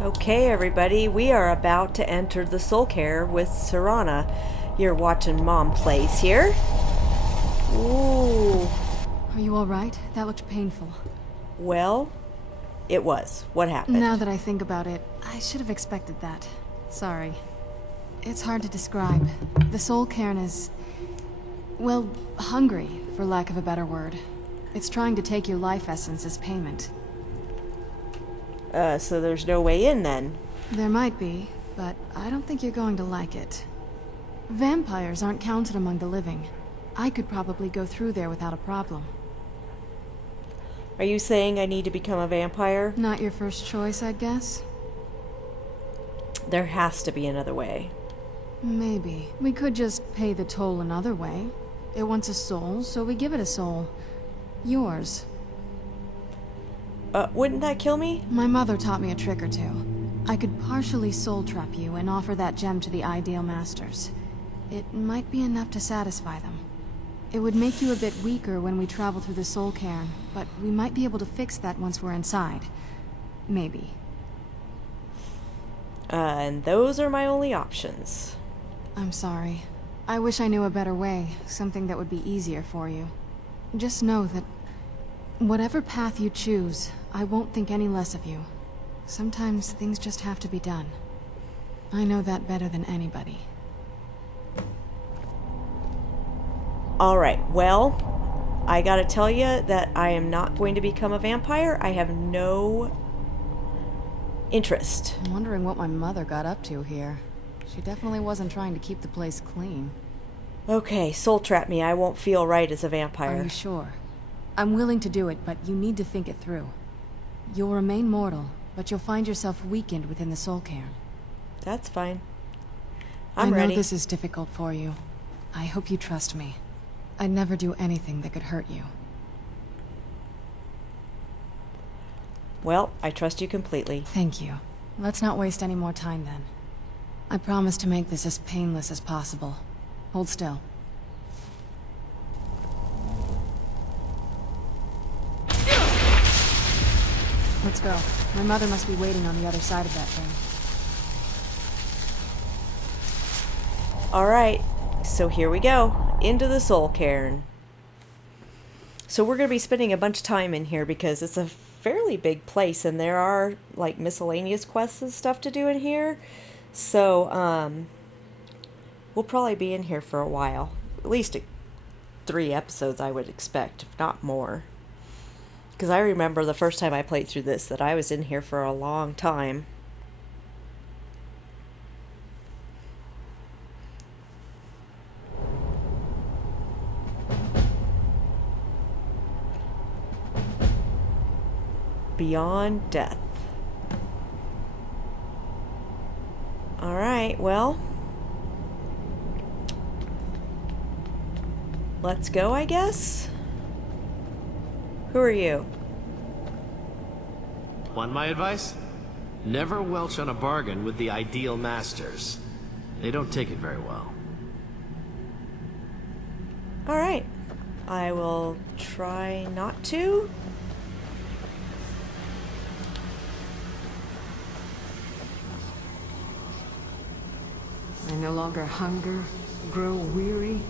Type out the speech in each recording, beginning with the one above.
Okay, everybody, we are about to enter the Soul Care with Serana. You're watching Mom Plays here. Ooh. Are you alright? That looked painful. Well, it was. What happened? Now that I think about it, I should have expected that. Sorry. It's hard to describe. The Soul Cairn is... well, hungry, for lack of a better word. It's trying to take your life essence as payment. So there's no way in then? There might be, but I don't think you're going to like it. Vampires aren't counted among the living. I could probably go through there without a problem. Are you saying I need to become a vampire? Not your first choice, I guess? There has to be another way. Maybe. We could just pay the toll another way. It wants a soul, so we give it a soul. Yours. Wouldn't that kill me? My mother taught me a trick or two. I could partially soul trap you and offer that gem to the ideal masters. It might be enough to satisfy them. It would make you a bit weaker when we travel through the Soul Cairn, but we might be able to fix that once we're inside. Maybe. And those are my only options. I'm sorry. I wish I knew a better way, something that would be easier for you. Just know that whatever path you choose, I won't think any less of you. Sometimes things just have to be done. I know that better than anybody. Alright, well, I gotta tell you that I am not going to become a vampire. I have no interest. I'm wondering what my mother got up to here. She definitely wasn't trying to keep the place clean. Okay, soul trap me. I won't feel right as a vampire. Are you sure? I'm willing to do it, but you need to think it through. You'll remain mortal, but you'll find yourself weakened within the Soul Cairn. That's fine. I'm ready. I know this is difficult for you. I hope you trust me. I'd never do anything that could hurt you. Well, I trust you completely. Thank you. Let's not waste any more time then. I promise to make this as painless as possible. Hold still. Let's go. My mother must be waiting on the other side of that thing. Alright, so here we go. Into the Soul Cairn. So we're going to be spending a bunch of time in here because it's a fairly big place and there are like miscellaneous quests and stuff to do in here. So, we'll probably be in here for a while. At least 3 episodes I would expect, if not more. Because I remember the first time I played through this that I was in here for a long time. Beyond death. Alright, well. Let's go, I guess? Who are you? Want my advice? Never welch on a bargain with the ideal masters. They don't take it very well. Alright. I will try not to. I no longer hunger, grow weary,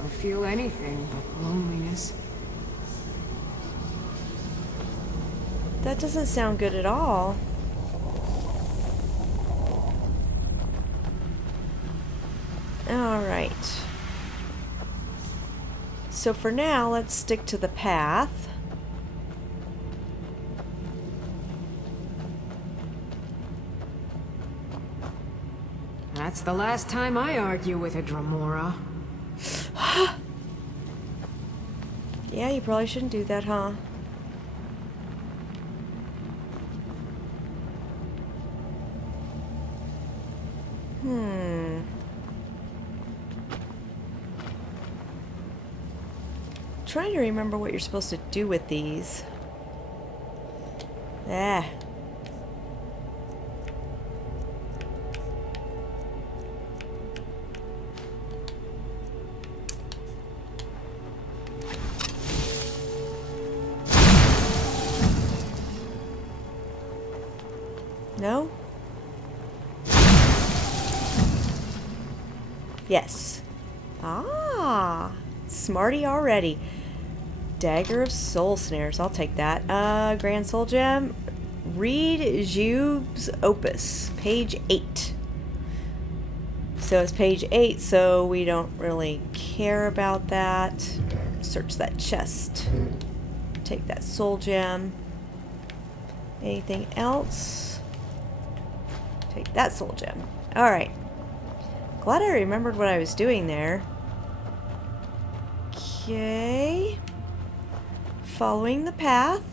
or feel anything but loneliness. That doesn't sound good at all. Alright. So for now, let's stick to the path. That's the last time I argue with a Dremora. Yeah, you probably shouldn't do that, huh? Trying to remember what you're supposed to do with these. Ah. No? Yes. Ah, smarty already. Dagger of Soul Snares. I'll take that. Grand Soul Gem. Read Jube's Opus. Page 8. So it's page 8, so we don't really care about that. Search that chest. Take that Soul Gem. Anything else? Take that Soul Gem. Alright. Glad I remembered what I was doing there. Okay. Following the path.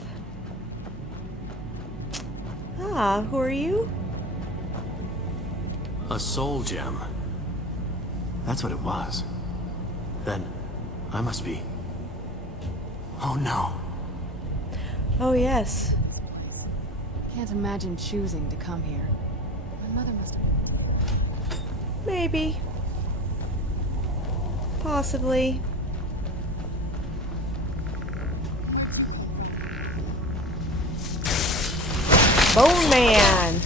Ah, who are you? A soul gem. That's what it was. Then, I must be... Oh no. Oh, yes. Can't imagine choosing to come here. My mother must have... Maybe. Possibly. Bone Man!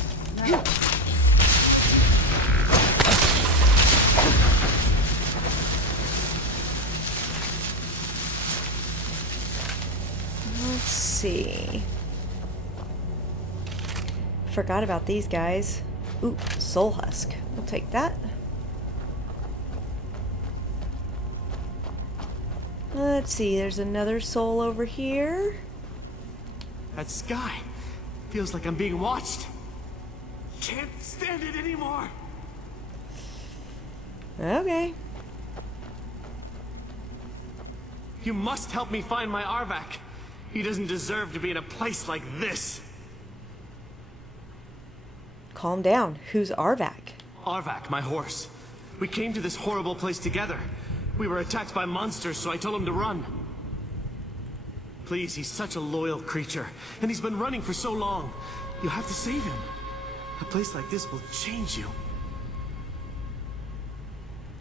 Let's see. Forgot about these guys. Ooh, Soul Husk. We'll take that. Let's see, there's another soul over here. That sky feels like I'm being watched. Can't stand it anymore. Okay. You must help me find my Arvak. He doesn't deserve to be in a place like this. Calm down. Who's Arvak? Arvak, my horse. We came to this horrible place together. We were attacked by monsters, so I told him to run. Please, he's such a loyal creature, and he's been running for so long. You have to save him. A place like this will change you.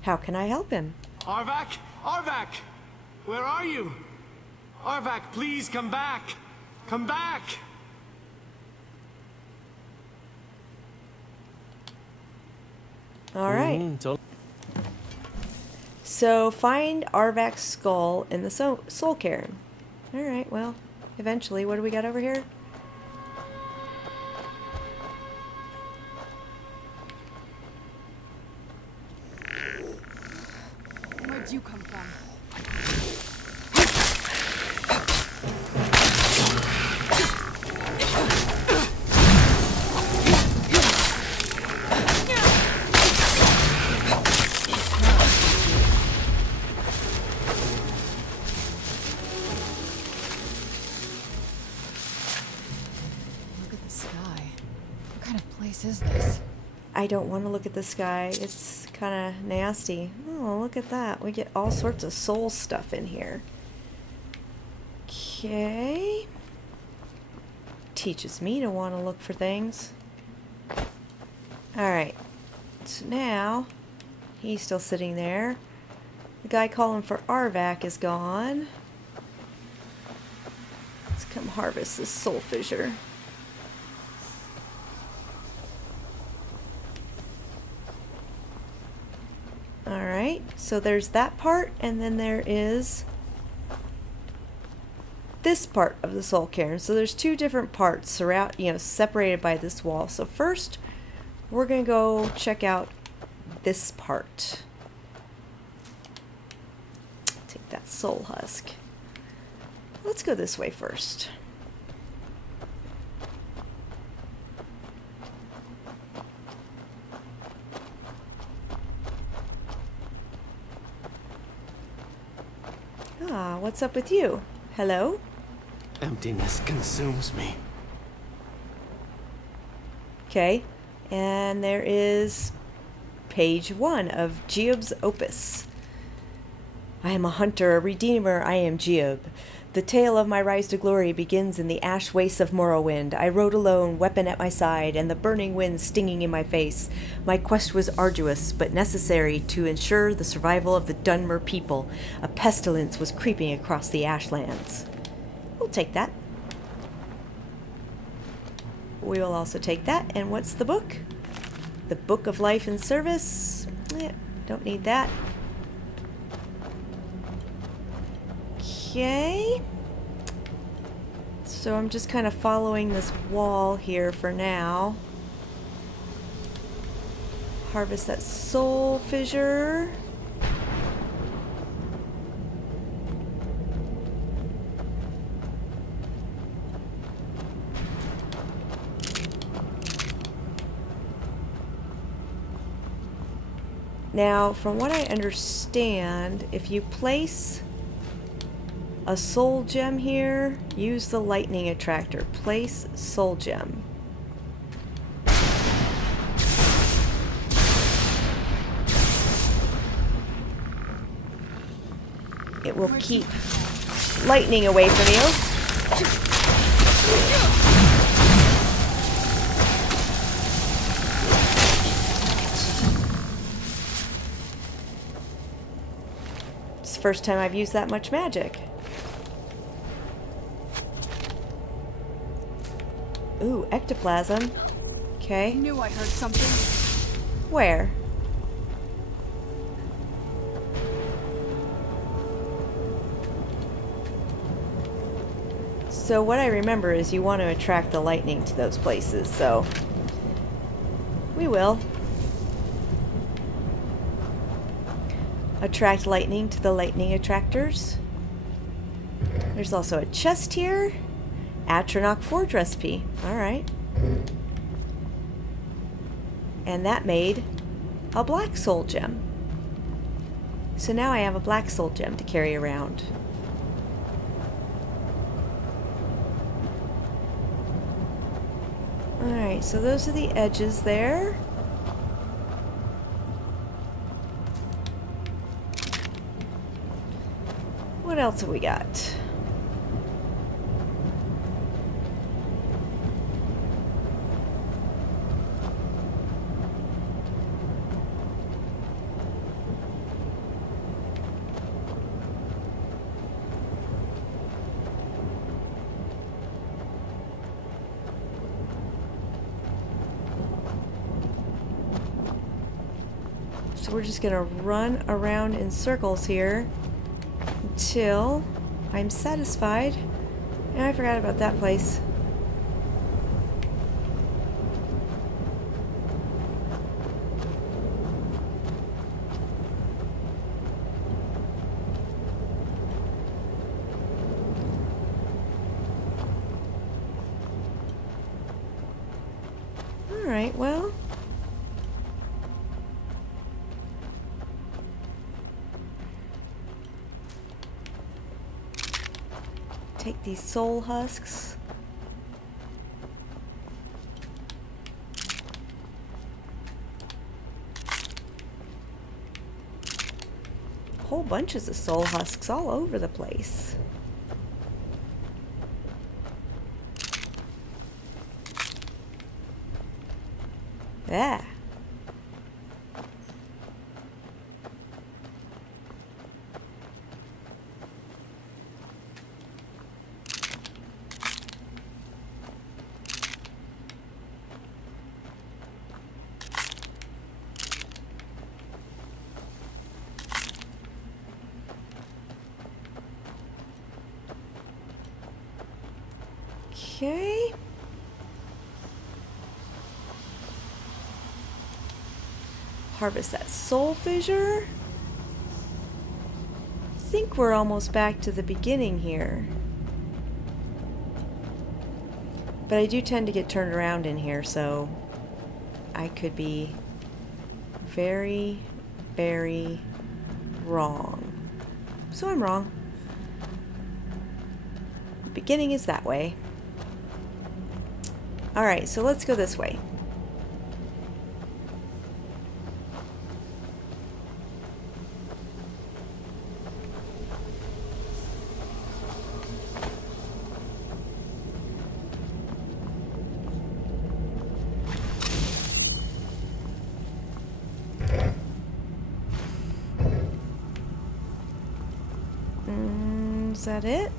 How can I help him? Arvak? Arvak! Where are you? Arvak, please come back! Come back! Alright. So, find Arvak's skull in the Soul Cairn. Alright, well, eventually, what do we got over here? Where'd you come from? Is this? I don't want to look at the sky. It's kind of nasty. Oh, look at that. We get all sorts of soul stuff in here. Okay. Teaches me to want to look for things. Alright. So now, he's still sitting there. The guy calling for Arvak is gone. Let's come harvest this soul fissure. Alright, so there's that part, and then there is this part of the Soul Cairn. So there's two different parts separated by this wall. So first, we're going to go check out this part. Take that Soul Husk. Let's go this way first. Ah, what's up with you? Hello? Emptiness consumes me. Okay, and there is page 1 of Geob's Opus. I am a hunter, a redeemer, I am Geob. The tale of my rise to glory begins in the ash wastes of Morrowind. I rode alone, weapon at my side, and the burning wind stinging in my face. My quest was arduous, but necessary to ensure the survival of the Dunmer people. A pestilence was creeping across the ashlands. We'll take that. We will also take that. And what's the book? The Book of Life and Service. Don't need that. Okay. So I'm just kind of following this wall here for now. Harvest that soul fissure. Now, from what I understand, if you place a soul gem here, use the lightning attractor. Place soul gem. It will keep lightning away from you. It's the first time I've used that much magic. Ooh, ectoplasm. Okay. I knew I heard something. Where? So what I remember is you want to attract the lightning to those places, so we will. Attract lightning to the lightning attractors. There's also a chest here. Atronach Forge recipe. Alright. And that made a black soul gem. So now I have a black soul gem to carry around. Alright, so those are the edges there. What else have we got? So we're just gonna run around in circles here until I'm satisfied. And I forgot about that place. Alright, well. Take these soul husks. Whole bunches of soul husks all over the place. Yeah. Okay. Harvest that soul fissure. I think we're almost back to the beginning here. But I do tend to get turned around in here, so I could be very, very wrong. So I'm wrong. The beginning is that way. Alright, so let's go this way. Is that it?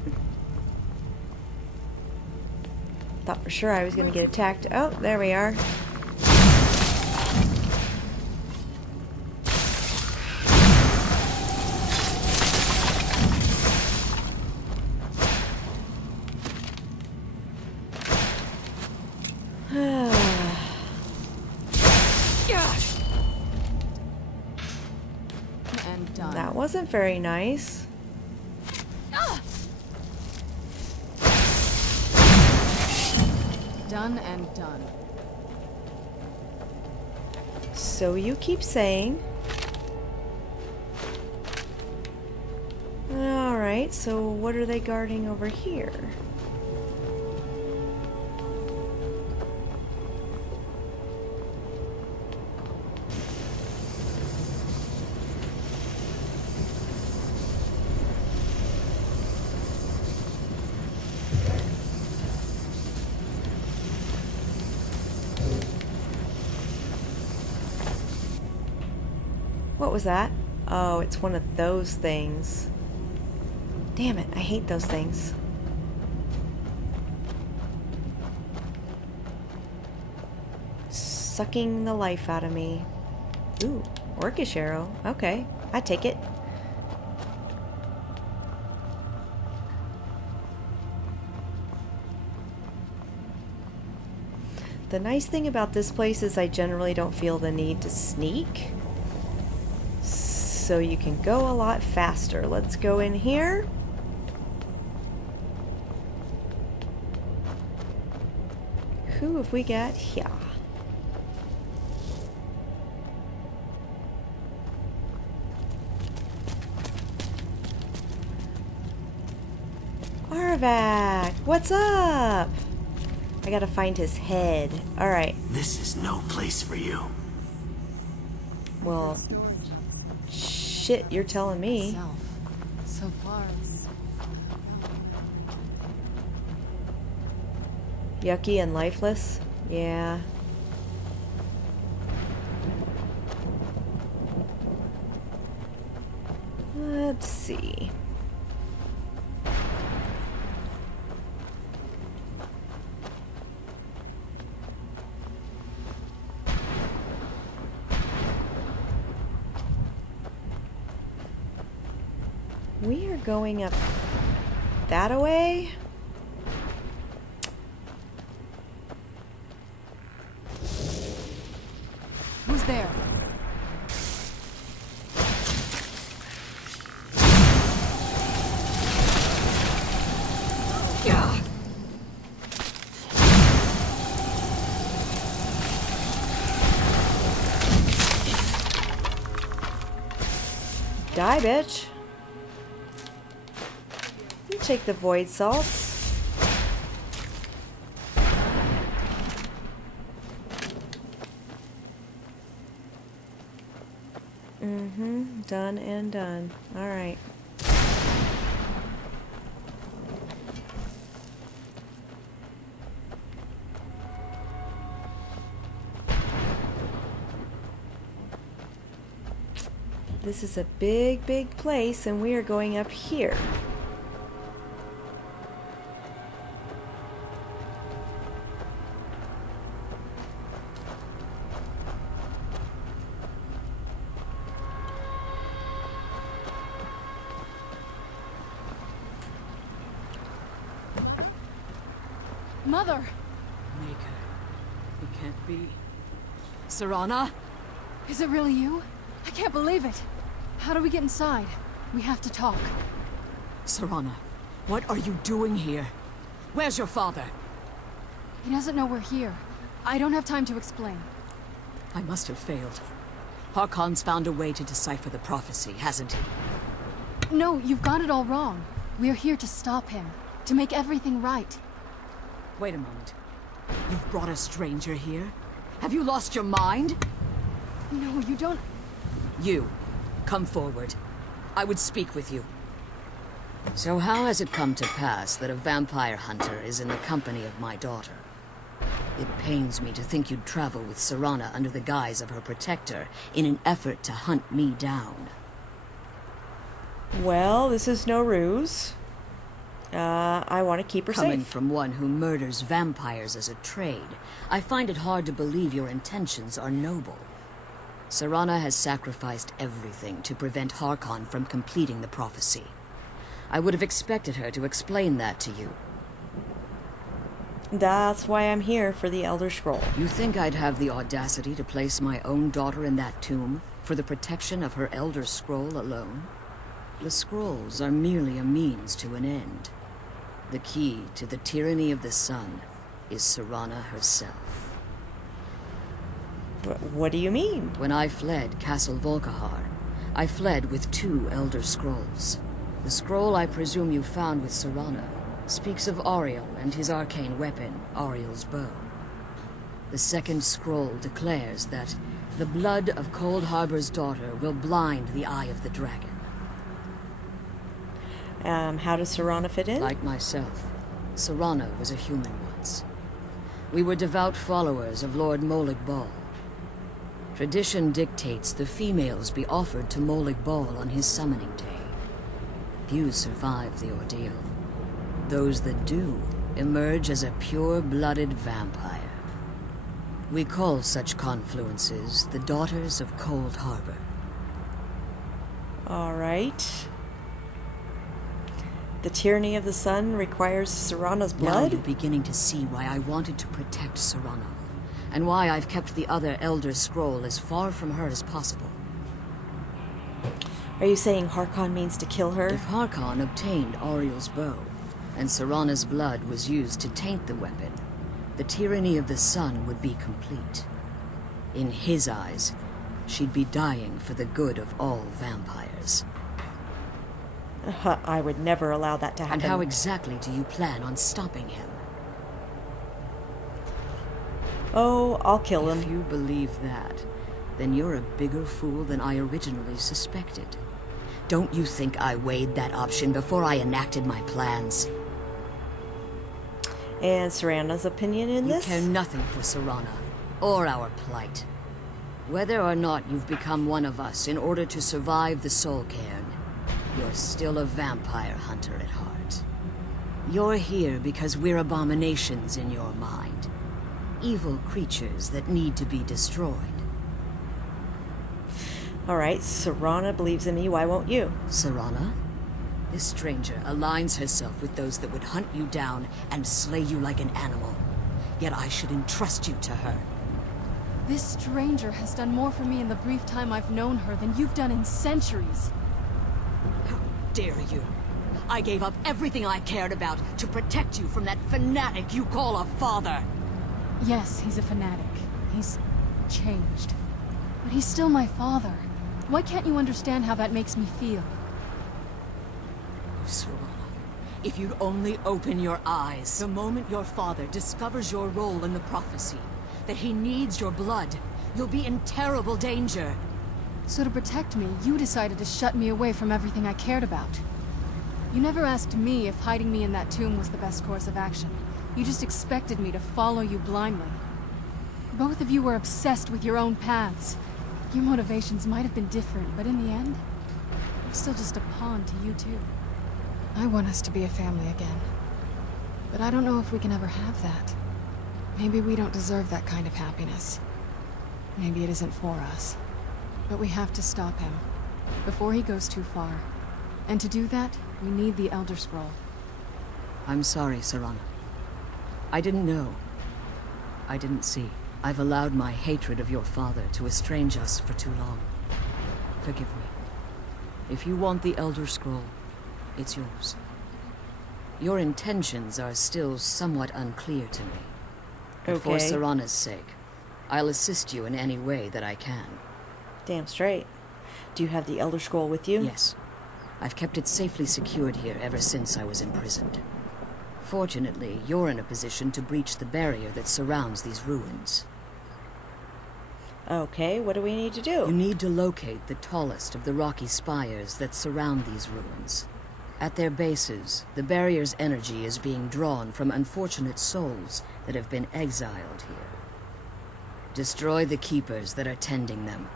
Thought for sure I was going to get attacked. Oh, there we are. And done. That wasn't very nice. Done and done. So you keep saying. Alright, so what are they guarding over here? What was that? Oh, it's one of those things. Damn it, I hate those things. Sucking the life out of me. Ooh, orcish arrow. Okay, I take it. The nice thing about this place is I generally don't feel the need to sneak. So you can go a lot faster. Let's go in here. Who have we got here? Arvac, what's up? I gotta find his head. Alright. This is no place for you. Well, shit, you're telling me. So far, it's Yucky and lifeless? Yeah. Let's see. We are going up that way. Who's there? Die, bitch. You take the void salts. Done and done. All right. This is a big, big place, and we are going up here. Mother! Maker. It can't be. Serana? Is it really you? I can't believe it. How do we get inside? We have to talk. Serana, what are you doing here? Where's your father? He doesn't know we're here. I don't have time to explain. I must have failed. Harkon's found a way to decipher the prophecy, hasn't he? No, you've got it all wrong. We're here to stop him. To make everything right. Wait a moment. You've brought a stranger here? Have you lost your mind? No, you don't... You, come forward. I would speak with you. So how has it come to pass that a vampire hunter is in the company of my daughter? It pains me to think you'd travel with Serana under the guise of her protector in an effort to hunt me down. Well, this is no ruse. I want to keep her Coming safe. from one who murders vampires as a trade, I find it hard to believe your intentions are noble. Serana has sacrificed everything to prevent Harkon from completing the prophecy. I would have expected her to explain that to you. That's why I'm here, for the Elder Scroll. You think I'd have the audacity to place my own daughter in that tomb for the protection of her Elder Scroll alone? The scrolls are merely a means to an end. The key to the tyranny of the sun is Serana herself. What do you mean? When I fled Castle Volkihar, I fled with 2 Elder Scrolls. The scroll I presume you found with Serana speaks of Auriel and his arcane weapon, Auriel's bow. The second scroll declares that the blood of Cold Harbor's daughter will blind the eye of the dragon. How does Serana fit in? Like myself, Serana was a human once. We were devout followers of Lord Molig Bal. Tradition dictates the females be offered to Molig Bal on his summoning day. Few survive the ordeal. Those that do emerge as a pure-blooded vampire. We call such confluences the Daughters of Cold Harbor. All right. The tyranny of the sun requires Serana's Now blood? you're beginning to see why I wanted to protect Serana, and why I've kept the other Elder Scroll as far from her as possible. Are you saying Harkon means to kill her? If Harkon obtained Auriel's bow, and Serana's blood was used to taint the weapon, the tyranny of the sun would be complete. In his eyes, she'd be dying for the good of all vampires. I would never allow that to happen. And how exactly do you plan on stopping him? Oh, I'll kill him. If you believe that, then you're a bigger fool than I originally suspected. Don't you think I weighed that option before I enacted my plans? And Serana's opinion in You this? care nothing for Serana, or our plight. Whether or not you've become one of us in order to survive the Soul Cairn, you're still a vampire hunter at heart. You're here because we're abominations in your mind. Evil creatures that need to be destroyed. Alright, Serana believes in me, why won't you? Serana? This stranger aligns herself with those that would hunt you down and slay you like an animal. Yet I should entrust you to her. This stranger has done more for me in the brief time I've known her than you've done in centuries. How dare you? I gave up everything I cared about to protect you from that fanatic you call a father. Yes, he's a fanatic. He's changed. But he's still my father. Why can't you understand how that makes me feel? Oh, Serana, if you'd only open your eyes. The moment your father discovers your role in the prophecy, that he needs your blood, you'll be in terrible danger. So to protect me, you decided to shut me away from everything I cared about. You never asked me if hiding me in that tomb was the best course of action. You just expected me to follow you blindly. Both of you were obsessed with your own paths. Your motivations might have been different, but in the end, I'm still just a pawn to you too. I want us to be a family again. But I don't know if we can ever have that. Maybe we don't deserve that kind of happiness. Maybe it isn't for us. But we have to stop him, before he goes too far. And to do that, we need the Elder Scroll. I'm sorry, Serana. I didn't know. I didn't see. I've allowed my hatred of your father to estrange us for too long. Forgive me. If you want the Elder Scroll, it's yours. Your intentions are still somewhat unclear to me. But for Okay. Serana's sake, I'll assist you in any way that I can. Damn straight. Do you have the Elder Scroll with you? Yes. I've kept it safely secured here ever since I was imprisoned. Fortunately, you're in a position to breach the barrier that surrounds these ruins. Okay, what do we need to do? You need to locate the tallest of the rocky spires that surround these ruins. At their bases, the barrier's energy is being drawn from unfortunate souls that have been exiled here. Destroy the keepers that are tending them,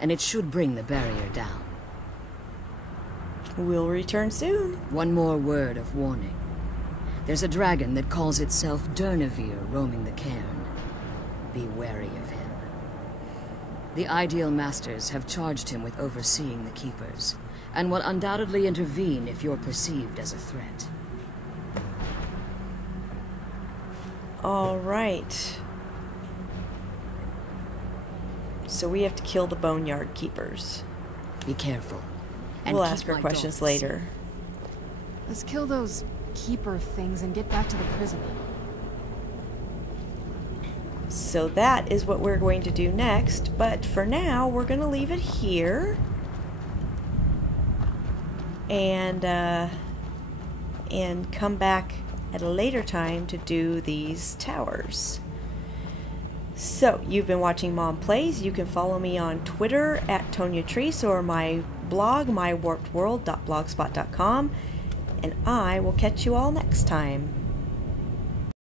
and it should bring the barrier down. We'll return soon. One more word of warning. There's a dragon that calls itself Durnevere roaming the Cairn. Be wary of him. The Ideal Masters have charged him with overseeing the Keepers, and will undoubtedly intervene if you're perceived as a threat. Alright. So we have to kill the Boneyard Keepers. Be careful. And We'll keep ask her my questions daughter safe. later. Let's kill those keeper things and get back to the prison. So that is what we're going to do next, but for now we're going to leave it here. And come back at a later time to do these towers. So, you've been watching Mom Plays. You can follow me on Twitter at ToniaTreese or my blog, mywarpedworld.blogspot.com. And I will catch you all next time.